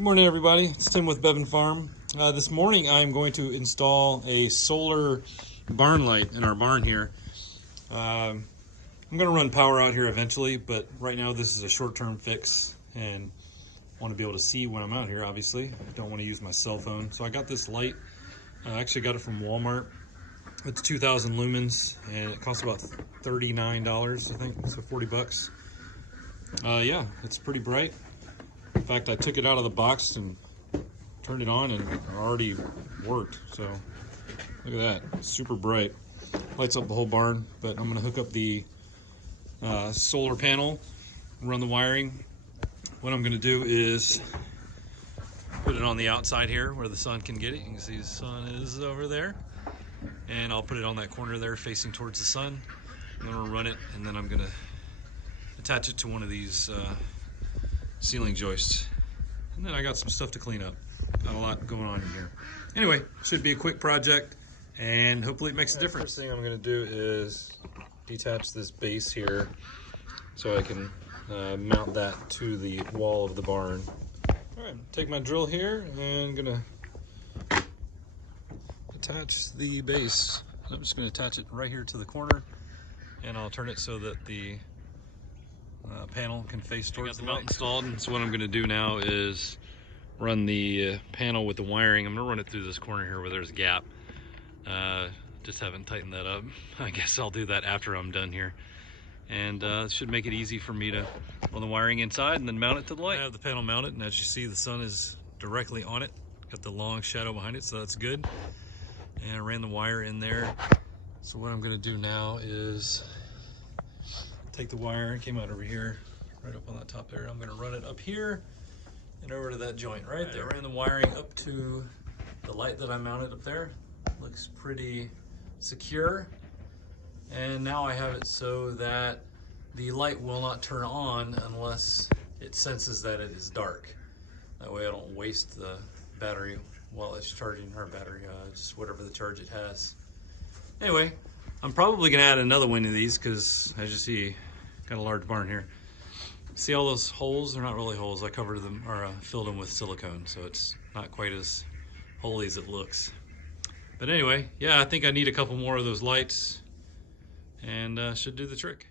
Good morning, everybody. It's Tim with Bevan Farm. This morning I'm going to install a solar barn light in our barn here. I'm going to run power out here eventually, but right now this is a short-term fix and I want to be able to see when I'm out here, obviously. I don't want to use my cell phone. So I got this light. I actually got it from Walmart. It's 2,000 lumens and it costs about $39, I think, so 40 bucks. Yeah, it's pretty bright. In fact, I took it out of the box and turned it on and it already worked. So look at that, it's super bright. Lights up the whole barn, but I'm gonna hook up the solar panel, run the wiring. What I'm gonna do is put it on the outside here where the sun can get it. You can see the sun is over there. And I'll put it on that corner there facing towards the sun. I'm gonna run it and then I'm gonna attach it to one of these ceiling joists. And then I got some stuff to clean up. Got a lot going on in here. Anyway, should be a quick project and hopefully it makes a difference. First thing I'm gonna do is detach this base here so I can mount that to the wall of the barn. All right, take my drill here and gonna attach the base. I'm just gonna attach it right here to the corner and I'll turn it so that the panel can face towards the mount installed. And so what I'm going to do now is run the panel with the wiring. I'm going to run it through this corner here where there's a gap. Just haven't tightened that up. I guess I'll do that after I'm done here. And it should make it easy for me to run the wiring inside and then mount it to the light. I have the panel mounted, and as you see, the sun is directly on it. Got the long shadow behind it, so that's good. And I ran the wire in there. So what I'm going to do now is take the wire, it came out over here, right up on that top there. I'm gonna run it up here and over to that joint right there. I ran the wiring up to the light that I mounted up there. Looks pretty secure. And now I have it so that the light will not turn on unless it senses that it is dark. That way I don't waste the battery while it's charging, our battery, just whatever the charge it has. Anyway, I'm probably gonna add another one of these because, as you see, got a large barn here. See all those holes? They're not really holes. I covered them or filled them with silicone, so it's not quite as holy as it looks. But anyway, yeah, I think I need a couple more of those lights and should do the trick.